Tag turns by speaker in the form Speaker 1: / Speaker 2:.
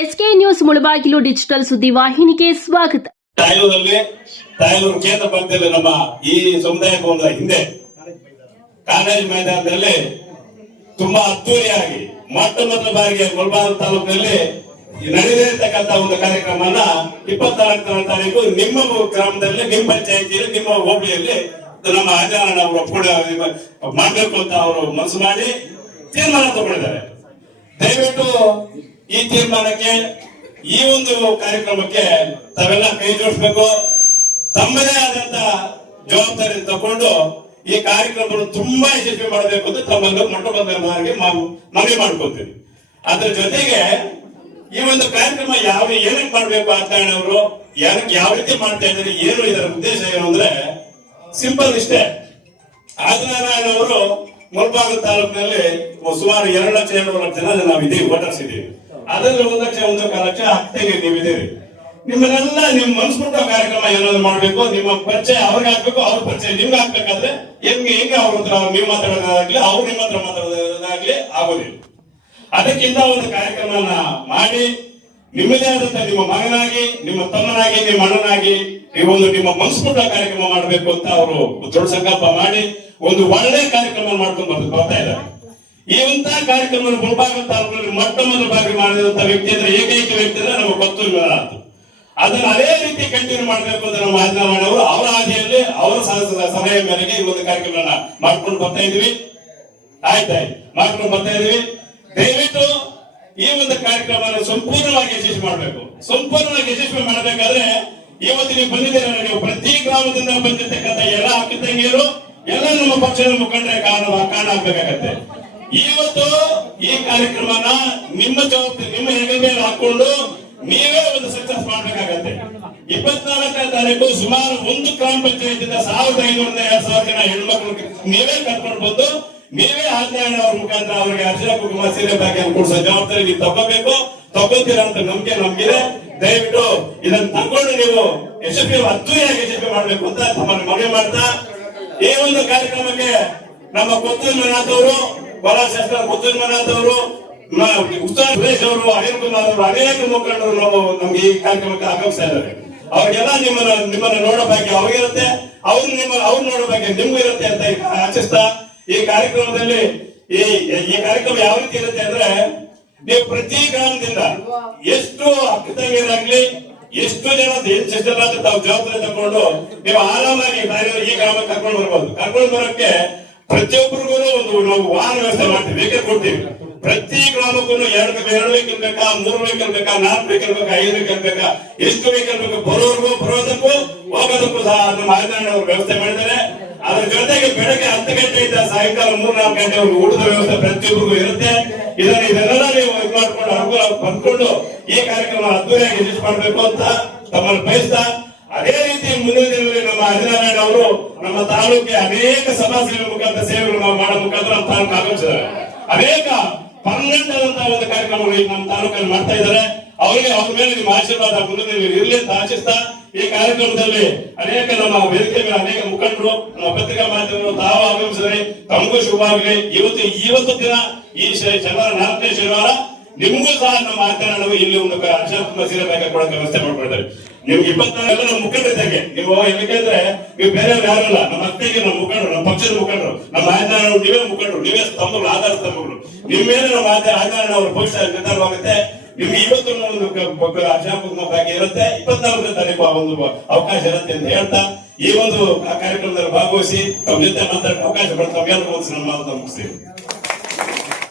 Speaker 1: SK news Mulbagal digital ಸುದ್ದಿ ವಾಹಿನಿಗೆ ಸ್ವಾಗತ.
Speaker 2: ತಾಯೂರಲ್ಲಿ ತಾಯೂರು ಕೇಂದ್ರ ಪಂಚಾಯತ್ ನಮ್ಮ ಈ ಸಮುದಾಯ ಭವನದ ಹಿಂದೆ ಕಾಲೇಜು ಮೈದಾನದಲ್ಲಿ ತುಂಬಾ ಅದ್ದೂರಿಯಾಗಿ ಮೊಟ್ಟ ಮೊದಲ ಬಾರಿಗೆ ಮುಳಬಾಗ ತಾಲೂಕಿನಲ್ಲಿ ನಡೆದಿರತಕ್ಕಂತ ಒಂದು ಕಾರ್ಯಕ್ರಮನ ಇಪ್ಪತ್ನಾಲ್ಕನೇ ತಾರೀಕು ನಿಮ್ಮ ಗ್ರಾಮದಲ್ಲಿ, ನಿಮ್ಮ ಪಂಚಾಯತಿಯಲ್ಲಿ, ನಿಮ್ಮ ಹೋಬಳಿಯಲ್ಲಿ ನಮ್ಮ ಕೂಡ ಮಾಡಬೇಕು ಅಂತ ಅವರು ಮನಸ್ಸು ಮಾಡಿ ತೀರ್ಮಾನ ತಗೊಂಡಿದ್ದಾರೆ. ದಯವಿಟ್ಟು ಈ ತೀರ್ಮಾನಕ್ಕೆ ಈ ಒಂದು ಕಾರ್ಯಕ್ರಮಕ್ಕೆ ತಾವೆಲ್ಲ ಕೈ ಜೋಡಿಸ್ಬೇಕು. ತಮ್ಮದೇ ಆದಂತ ಜವಾಬ್ದಾರಿ ತಗೊಂಡು ಈ ಕಾರ್ಯಕ್ರಮವನ್ನು ತುಂಬಾ ಯಶಸ್ವಿ ಮಾಡಬೇಕು ಅಂತ ತಮ್ಮಲ್ಲಿ ಮೊಟ್ಟ ಮೊದಲ ಬಾರಿಗೆ ಮಾ- ಮನವಿ ಮಾಡ್ಕೊತೀವಿ. ಅದ್ರ ಜೊತೆಗೆ ಈ ಒಂದು ಕಾರ್ಯಕ್ರಮ ಯಾವ ಏನಕ್ಕೆ ಮಾಡ್ಬೇಕು ಅವರು ಯಾರಕ್ಕೆ ಯಾವ ರೀತಿ ಮಾಡ್ತಾ ಇದ್ದಾರೆ, ಏನು ಇದರ ಉದ್ದೇಶ ಏನು ಅಂದ್ರೆ ಸಿಂಪಲ್ ಇಷ್ಟೇ. ಆದಿನಾರಾಯಣ ಅವರು ಮುಲ್ಬಾಗ ತಾಲೂಕಿನಲ್ಲಿ ಸುಮಾರು ಎರಡು ಲಕ್ಷ ಎರಡು ಲಕ್ಷ ಜನ ನಾವು ಇದೀವಿ ಅದರಲ್ಲಿ ಒಂದು ಲಕ್ಷ ಒಂದು ಲಕ್ಷ ಹತ್ತಿಗೆ ನೀವು ಇದೀರಿ ನಿಮ್ಮನ್ನೆಲ್ಲ ನಿಮ್ ಮನ್ಸ್ಬಿಟ್ಟ ಕಾರ್ಯಕ್ರಮ ಏನಾದ್ರು ಮಾಡ್ಬೇಕು, ನಿಮ್ಮ ಪರಿಚಯ ಅವ್ರಿಗೆ ಹಾಕ್ಬೇಕು ಅವ್ರ ಪರಿಚಯ ನಿಮ್ಗೆ ಹಾಕ್ಬೇಕಾದ್ರೆ ಹೆಂಗೆ ಹೆಂಗೆ ಅವ್ರ ಹತ್ರ ನೀವು ಮಾತಾಡೋದಾಗ್ಲಿ, ಅವ್ರು ನಿಮ್ಮ ಹತ್ರ ಮಾತಾಡೋದಾಗ್ಲಿ ಆಗೋದಿಲ್ಲ. ಅದಕ್ಕಿಂತ ಒಂದು ಕಾರ್ಯಕ್ರಮನ ಮಾಡಿ, ನಿಮ್ಮದೇ ಆದಂತ ನಿಮ್ಮ ಮಗನಾಗಿ, ನಿಮ್ಮ ತಮ್ಮನಾಗಿ, ನಿಮ್ಮ ಅಣ್ಣನಾಗಿ ಒಂದು ನಿಮ್ಮ ಮನಸ್ಪುಟ ಕಾರ್ಯಕ್ರಮ ಮಾಡಬೇಕು ಅಂತ ಅವರು ದೃಢ ಸಂಕಲ್ಪ ಮಾಡಿ ಒಂದು ಒಳ್ಳೆ ಕಾರ್ಯಕ್ರಮ ಮಾಡ್ಕೊಂಡು ಬರ್ತಾ ಇದ್ದಾರೆ. ಅಂತ ಕಾರ್ಯಕ್ರಮ ಗುಲ್ಬಾಗ ತಾಲೂಕಿನಲ್ಲಿ ಮೊಟ್ಟ ಮೊದಲ ಬಾರಿ ಮಾಡಿದಂತ ವ್ಯಕ್ತಿ ಅಂದ್ರೆ ಏಕೈಕ ವ್ಯಕ್ತಿ ಅಂದ್ರೆ ನಮ್ಮ ಕೊತ್ತೂರು ಮೇಲಾತು ಅದನ್ನ ಅದೇ ರೀತಿ ಕಂಟಿನ್ಯೂ ಮಾಡಬೇಕು ಅಂತ ನಮ್ಮ ರಾಜೀನಾಮೆ ಅವರು ಹಾದಿಯಲ್ಲಿ ಅವರ ಸಲಹೆ ಮೇರೆಗೆ ಈ ಒಂದು ಕಾರ್ಯಕ್ರಮನ ಮಾಡ್ಕೊಂಡು ಬರ್ತಾ ಇದೀವಿ ಆಯ್ತಾಯ್ತು ಮಾಡ್ಕೊಂಡು ಬರ್ತಾ ಇದೀವಿ ದಯವಿಟ್ಟು ಈ ಒಂದು ಕಾರ್ಯಕ್ರಮವನ್ನು ಸಂಪೂರ್ಣವಾಗಿ ಯಶಸ್ವಿ ಮಾಡಬೇಕು. ಸಂಪೂರ್ಣವಾಗಿ ಯಶಸ್ವಿ ಮಾಡಬೇಕಾದ್ರೆ ಇವತ್ತು ನೀವು ಬಂದಿದ್ದೀರ ನೀವು ಪ್ರತಿ ಗ್ರಾಮದಿಂದ ಬಂದಿರ್ತಕ್ಕಂಥ ಎಲ್ಲ ಅಕ್ಕ ತಂಗಿಯರು, ಎಲ್ಲ ನಮ್ಮ ಪಕ್ಷದ ಮುಖಂಡರೇ ಕಾರಣ ಕಾರಣ ಆಗ್ಬೇಕಾಗತ್ತೆ. ಇವತ್ತು ಈ ಕಾರ್ಯಕ್ರಮನ ನಿಮ್ಮ ಜವಾಬ್ದಾರಿ ನಿಮ್ಮ ಹೆಗಲ ಮೇಲೆ ಹಾಕೊಂಡು ನೀವೇ ಒಂದು ಸಕ್ಸಸ್ ಮಾಡ್ಬೇಕಾಗತ್ತೆ. ಇಪ್ಪತ್ನಾಲ್ಕನೇ ತಾರೀಕು ಸುಮಾರು ಒಂದು ಗ್ರಾಮ ಪಂಚಾಯತಿಂದ ಸಾವಿರದ ಐನೂರಿಂದ ಎರಡ್ ಸಾವಿರ ಜನ ಹೆಣ್ಮಕ್ಳು ನೀವೇ ಕರ್ಕೊಂಡು ಬಂದು ನೀವೇ ಆಜ್ಞಾನ ಅವ್ರ ಮುಖಾಂತರ ಅವರಿಗೆ ಅರ್ಜುನ ಕುಟುಂಬ ಸೀರೆ ಭಾಗ್ಯ ಕೊಡಿಸೋ ಜವಾಬ್ದಾರಿ ನೀವು ತಗೋಬೇಕು. ತಗೋತೀರ ಅಂತ ನಂಬಿಕೆ ನಂಬಿದೆ ದಯವಿಟ್ಟು ಇದನ್ನ ತಗೊಂಡು ನೀವು ಯಶಸ್ವಿ ಅದ್ದೂರಿಯಾಗಿ ಯಶಸ್ವಿ ಮಾಡ್ಬೇಕು ಅಂತ ತಮ್ಮನ್ನು ಮನವಿ ಮಾಡ್ತಾ ಈ ಒಂದು ಕಾರ್ಯಕ್ರಮಕ್ಕೆ ನಮ್ಮ ಕೊತ್ತೂರು ಮನಾಥ್ ಅವರು ಶಾಸಕ ಕೊತ್ತೂರು ಉತ್ತರ ಸುರೇಶ್ ಅವರು ಅನಿಲ್ ಕುಮಾರ್ ಅವರು ಅನೇಕ ಮುಖಂಡರು ನಾವು ನಮ್ಗೆ ಈ ಕಾರ್ಯಕ್ರಮಕ್ಕೆ ಆಗಮಿಸ್ತಾ ಇದ್ದಾರೆ. ಅವ್ರಿಗೆಲ್ಲ ನಿಮ್ಮನ್ನ ನಿಮ್ಮನ್ನ ನೋಡೋ ಭಾಗ್ಯ ಅವ್ರಿಗಿರುತ್ತೆ ಅವ್ರು ನಿಮ್ಮ, ಅವ್ರು ನೋಡೋ ಭಾಗ್ಯ ನಿಮ್ಗೂ ಇರುತ್ತೆ ಅಂತ ಆಚಿಸ್ತಾ ಈ ಕಾರ್ಯಕ್ರಮದಲ್ಲಿ ಈ ಈ ಕಾರ್ಯಕ್ರಮ ಯಾವ ರೀತಿ ಇರುತ್ತೆ ಅಂದ್ರೆ ನೀವು ಪ್ರತಿ ಗ್ರಾಮದಿಂದ ಎಷ್ಟು ಅಕ್ಕ ತಂಗಿಯರಾಗ್ಲಿ ಎಷ್ಟು ಜನ ಎಷ್ಟು ತಾವು ಜವಾಬ್ದಾರಿ ತಗೊಂಡು ನೀವು ಆರಾಮಾಗಿ ಈ ಗ್ರಾಮಕ್ಕೆ ಕರ್ಕೊಂಡು ಬರ್ಬೋದು. ಕರ್ಕೊಂಡು ಬರೋಕ್ಕೆ ಪ್ರತಿಯೊಬ್ಬರಿಗೂ ಒಂದು ನಾವು ವಾಹನ ವ್ಯವಸ್ಥೆ ಮಾಡ್ತೀವಿ ವೆಹಿಕಲ್ ಕೊಡ್ತೀವಿ. ಪ್ರತಿ ಗ್ರಾಮಕ್ಕೂ ಎರಡು ಎರಡು ವೆಹಿಕಲ್ ಬೇಕಾ, ಮೂರು ವೆಹಿಕಲ್ ಬೇಕಾ, ನಾಲ್ಕು ವೆಹಿಕಲ್ ಬೇಕಾ, ಐದು ವೆಹಿಕಲ್ ಬೇಕಾ, ಎಷ್ಟು ವೆಹಿಕಲ್ ಬೇಕು, ಬರೋರ್ಗೂ, ಬರೋದಕ್ಕೂ ಹೋಗೋದಕ್ಕೂ ಸಹ ನಮ್ಮ ಅವರು ವ್ಯವಸ್ಥೆ ಮಾಡಿದ್ದಾರೆ. ಅದ್ರ ಜೊತೆಗೆ ಬೆಳಗ್ಗೆ ಹತ್ತು ಗಂಟೆಯಿಂದ ಸಾಯಂಕಾಲ ಮೂರ್ ನಾಲ್ಕು ಗಂಟೆವರೆಗೂ ಊಟದ ವ್ಯವಸ್ಥೆ ಪ್ರತಿಯೊಬ್ಬರಿಗೂ ಇರುತ್ತೆ. ಇದನ್ನ ಇದನ್ನೆಲ್ಲ ನೀವು ಇದು ಮಾಡ್ಕೊಂಡು ಅನುಕೂಲ ಬಂದ್ಕೊಂಡು ಈ ಕಾರ್ಯಕ್ರಮ ಅದ್ದೂರಿಯಾಗಿ ಯಶಸ್ವಿ ಮಾಡಬೇಕು ಅಂತ ತಮ್ಮನ್ನು ಬಯಸ್ತಾ ಅದೇ ರೀತಿ ಮುಂದಿನ ನಮ್ಮ ಹರಿನಾರಾಯಣ ಅವರು ನಮ್ಮ ತಾಲೂಕಿನ ಅನೇಕ ಸಭಾ ಸೇವೆ ಮುಖಾಂತರ ಸೇವೆಗಳು ನಾವು ಮಾಡೋ ಮುಖಾಂತರ ನಮ್ಮ ತಾಲೂಕು ಆಗಮಿಸಿದ್ದಾರೆ. ಅನೇಕ ಪರ್ಮನೆಂಟ್ ಒಂದು ಕಾರ್ಯಕ್ರಮಗಳು ನಮ್ಮ ತಾಲೂಕಲ್ಲಿ ಮಾಡ್ತಾ ಇದ್ದಾರೆ. ಅವರಿಗೆ ಅವ್ರ ಮೇಲೆ ನಿಮ್ಮ ಆಶೀರ್ವಾದ ದಿನಗಳಲ್ಲಿ ಇರಲಿ ಅಂತ ಆಶಿಸ್ತಾ ಈ ಕಾರ್ಯಕ್ರಮದಲ್ಲಿ ಅನೇಕ ನಮ್ಮ ವೇದಿಕೆ ಅನೇಕ ಮುಖಂಡರು ನಮ್ಮ ಪತ್ರಿಕಾ ಮಾಧ್ಯಮಗಳು ತಾವು ಆಗಮಿಸಿದರೆ. ತಮಗೂ ಶುಭವಾಗಲಿ. ಇವತ್ತು ಇವತ್ತು ದಿನ ಈ ಶನಿವಾರ, ನಾಲ್ಕನೇ ಶನಿವಾರ ನಿಮಗೂ ಸಹ ನಮ್ಮ ಆಚರಣೆ ಇಲ್ಲಿ ಒಂದು ಅಕ್ಷರ ಸೀರೆ ಬ್ಯಾಗ್ ಕೊಡೋಕೆ ವ್ಯವಸ್ಥೆ ಮಾಡ್ಕೊಳ್ತಾರೆ ನಿಮ್ಗೆ ಇಪ್ಪತ್ನಾಲ್ಕು ನಮ್ಮ ಮುಖಂಡರಿದ್ದಂಗೆ ನೀವು ಯಾಕೆಂದ್ರೆ ನೀವು ಬೇರೆಯವ್ರು ಯಾರಲ್ಲ ನಮ್ಮ ಅತ್ತೆಗೆ ನಮ್ಮ ಮುಖಂಡರು, ನಮ್ಮ ಪಕ್ಷದ ಮುಖಂಡರು, ನಮ್ಮ ಆಚರಣೆ ನೀವೇ ಮುಖಂಡರು, ನೀವೇ ಸ್ತಂಭಗಳು ಆಧಾರ ಸ್ತಂಭಗಳು ನಿಮ್ಮ ಮೇಲೆ ನಮ್ಮ ಆಚರಣೆ ಅವ್ರ ಭವಿಷ್ಯ ನಿರ್ಧಾರವಾಗುತ್ತೆ. ನಿಮ್ಗೆ ಇವತ್ತು ಒಂದು ಭಾಗ್ಯ ಇರುತ್ತೆ. ಇಪ್ಪತ್ನಾಲ್ಕನೇ ತಾರೀಕು ಆ ಒಂದು ಅವಕಾಶ ಇರುತ್ತೆ ಅಂತ ಹೇಳ್ತಾ, ಈ ಒಂದು ಕಾರ್ಯಕ್ರಮದಲ್ಲಿ ಭಾಗವಹಿಸಿ, ತಮ್ಮ ಜೊತೆ ಮಾತಾಡೋ ಅವಕಾಶ ಪಡ್ತಾ ತಮ್ಗೆಲ್ಲರಿಗೂ ಮುಗಿಸ್ತೀವಿ